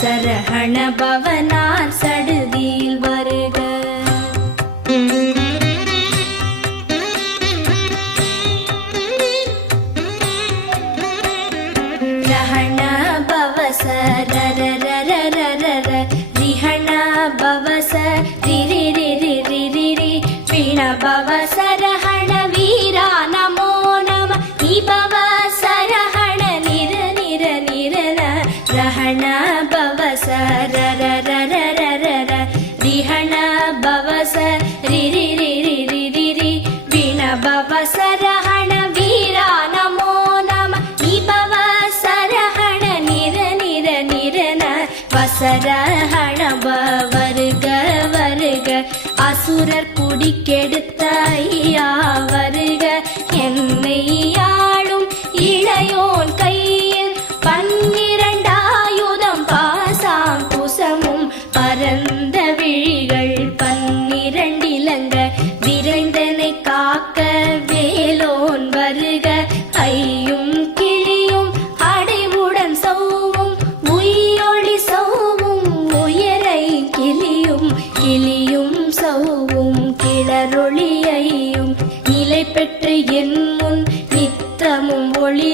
சரஹண பவனார் சடு அசுரர் குடிக்கெடுத்த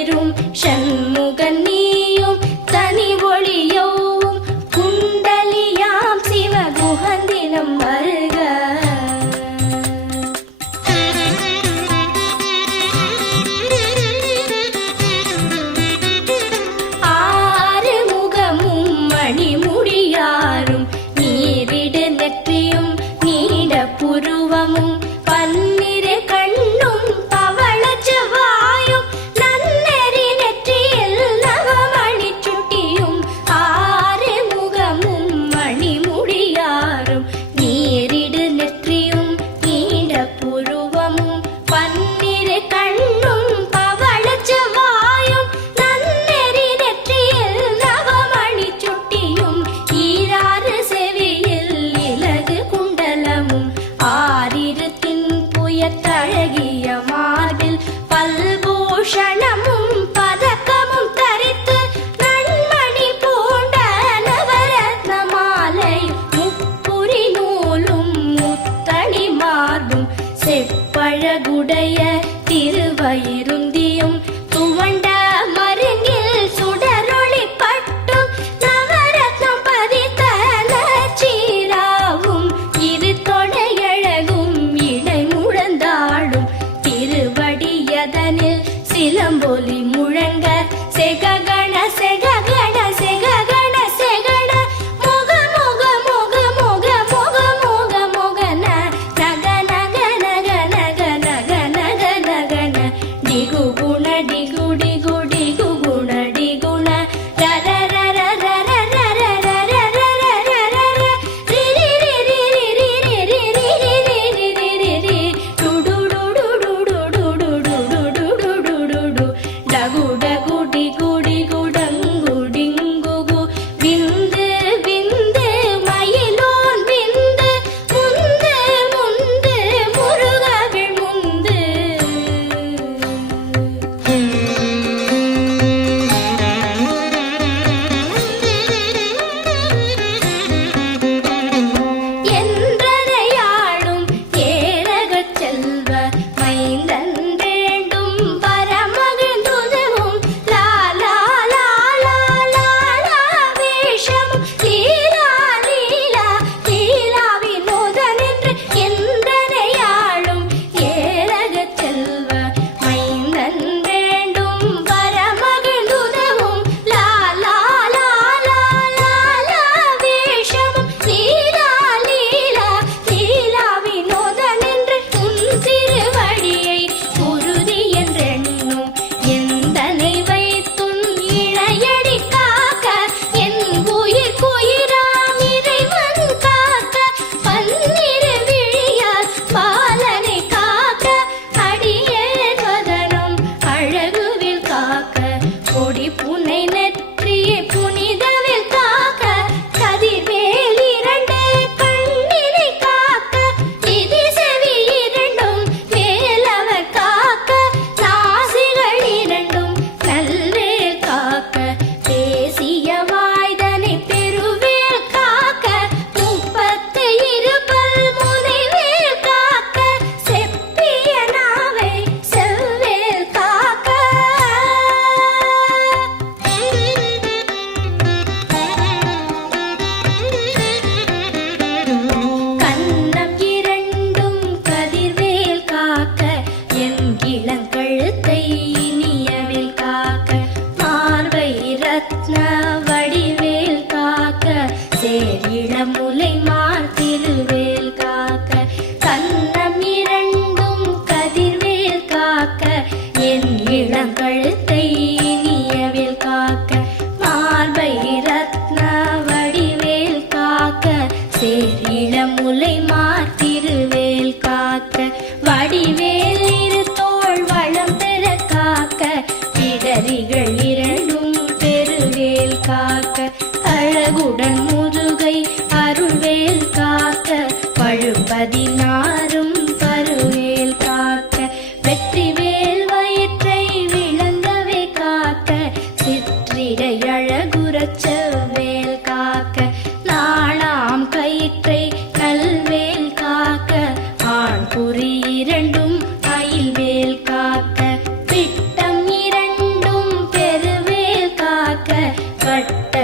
room, shen Silamboli முழங்க செககண செக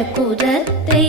குலத்தை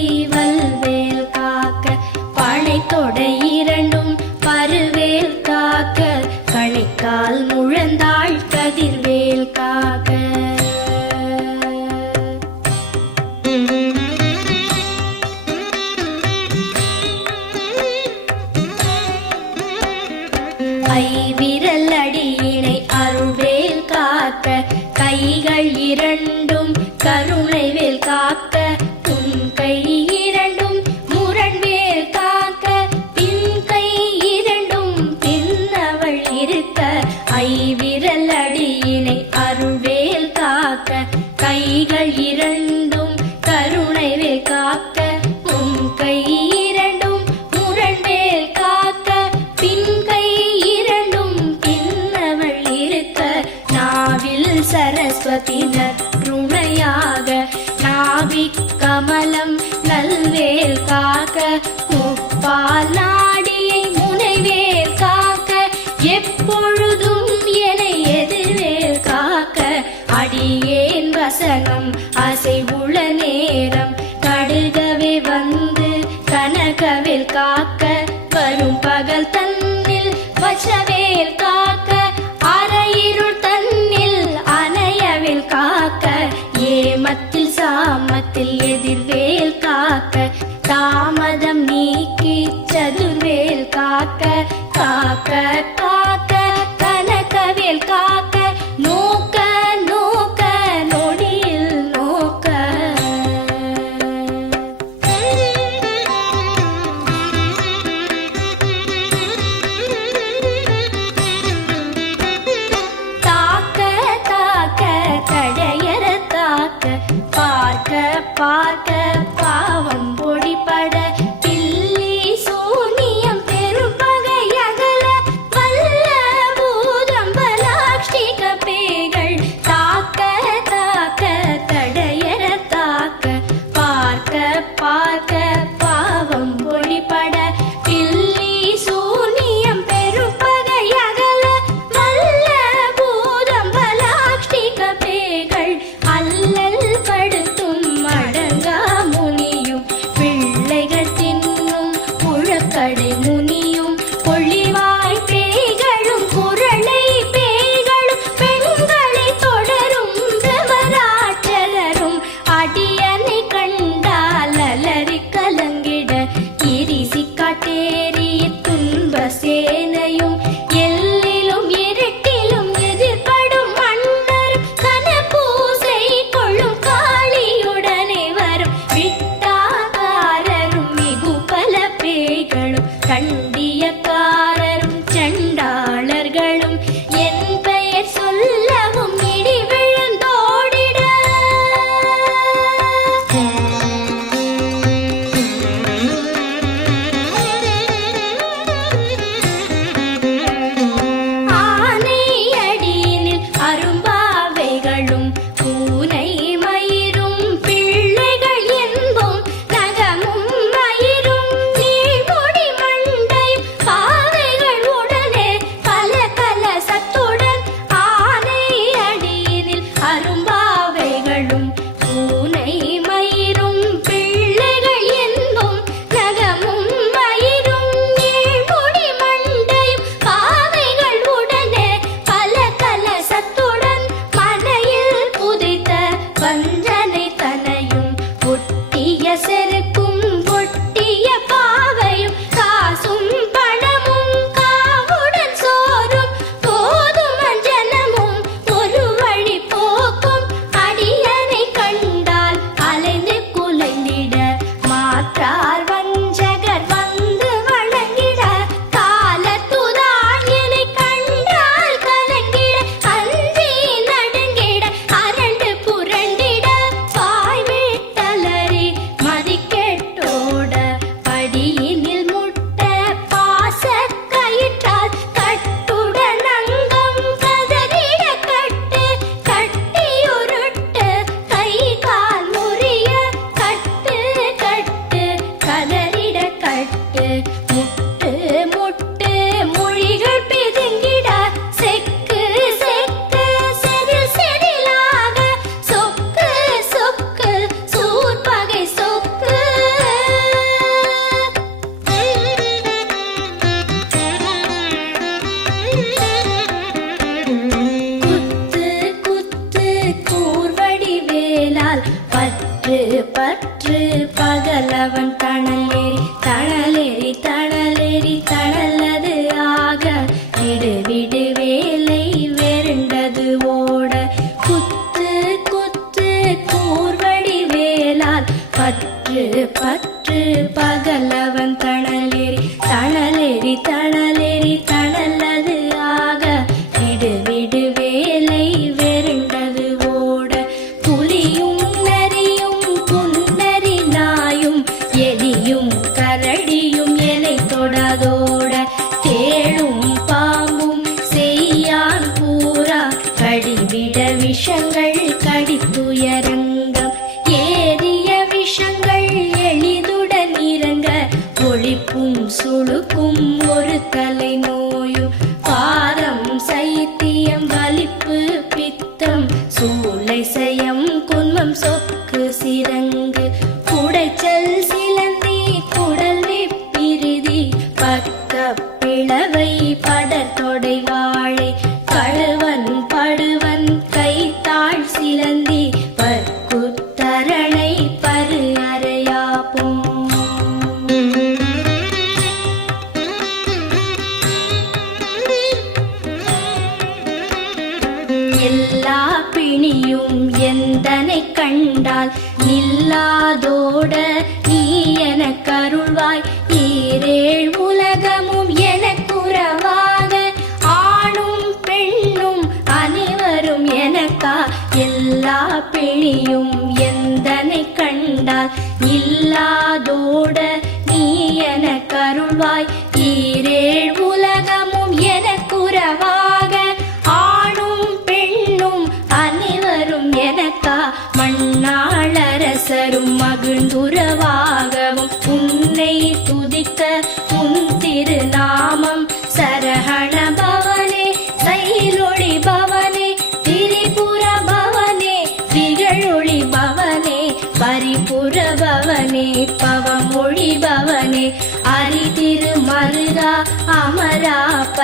காக்க கைகள் இரண்டு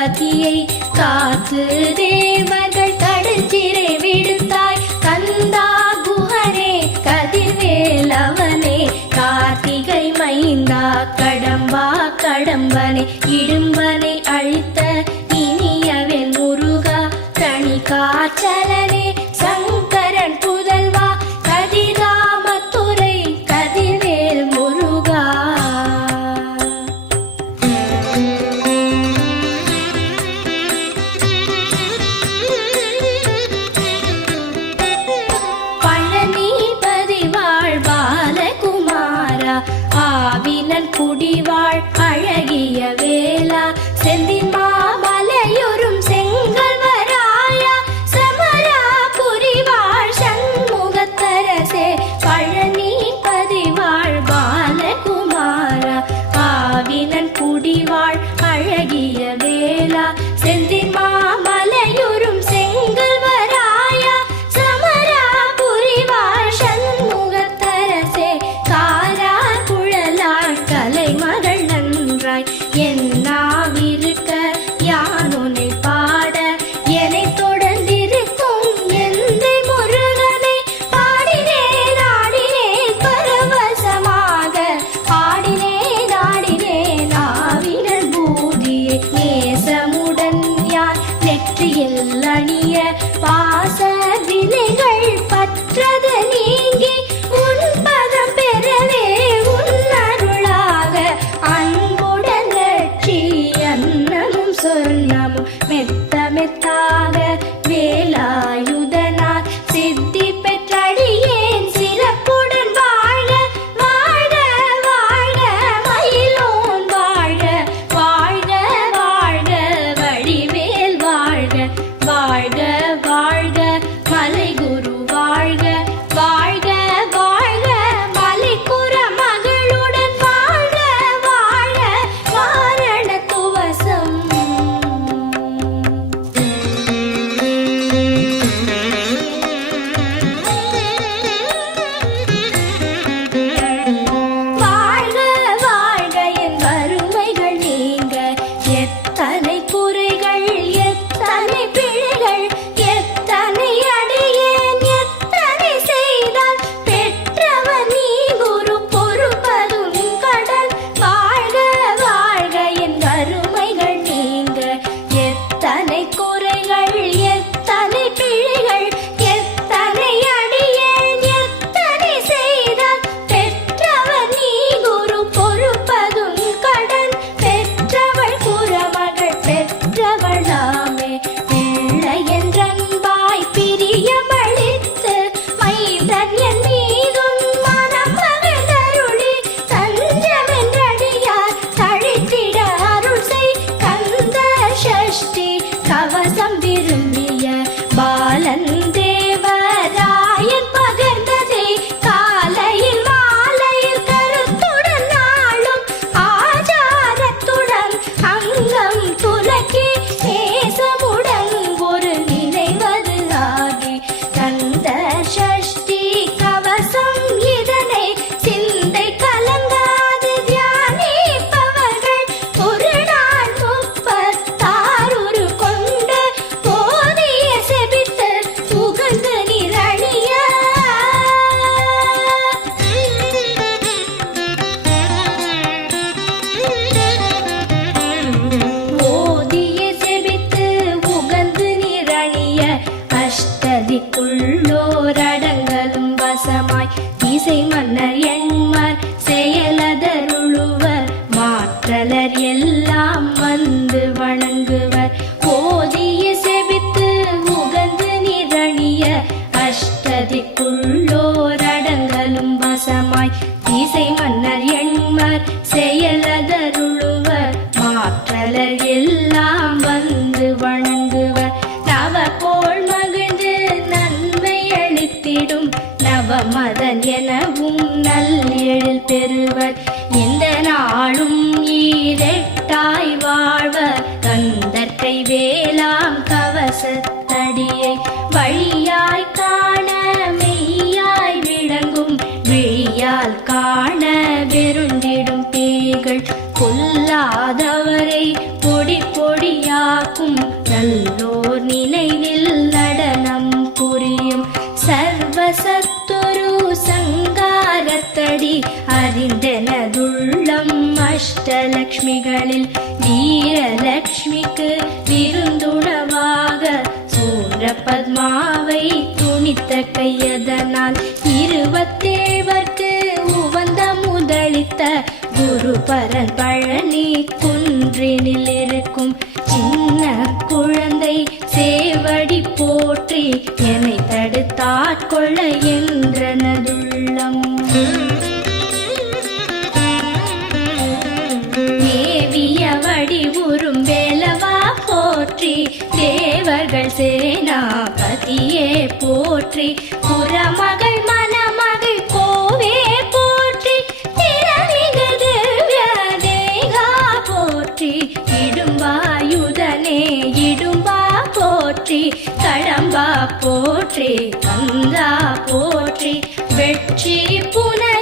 காக்கியை காத்து தேவர்கள் தடுச்சிறை விடுத்தாய். கந்தா குஹனே கதிர்வேலவனே கார்த்திகை மைந்தா கடம்பா கடம்பனை இடும்பனை அழித்த இனியவன் முருகா தனி காச்சலனே மதன் எனவும் நல்லெழில் பெறுவர். எந்த நாளும் ஈரெட்டாய் வாழ்வர். கந்தற்கை வேளாம் கவசத்தடியை வழியாய் காண மெய்யாய் விளங்கும். விழியால் காண வெருண்டிடும் பேய்கள். கொல்லாதவரை பொடி பொடியாக்கும். நல்லோர் நினைவில் அஷ்டலக்ஷ்மிகளில் வீரலக்ஷ்மிக்கு விருந்துணவாக சூரபத்மாவை துணித்த கையதனால் இருபத்தேவர்க்கு உவந்த முதலித்த குருபரன் பழனி குன்றினில் இருக்கும் சின்ன குழந்தை சேவடி போற்றி என்னை தடுத்தாட்கொள்ள என்றனது. சேனாபதியே போற்றி. புறமகள் மணமகள் கோவே போற்றி. திறமிகது திவ்ய போற்றி. இடும்பாயுதனே இடும்பா போற்றி. கடம்பா போற்றி கந்தா போற்றி. வெற்றி புன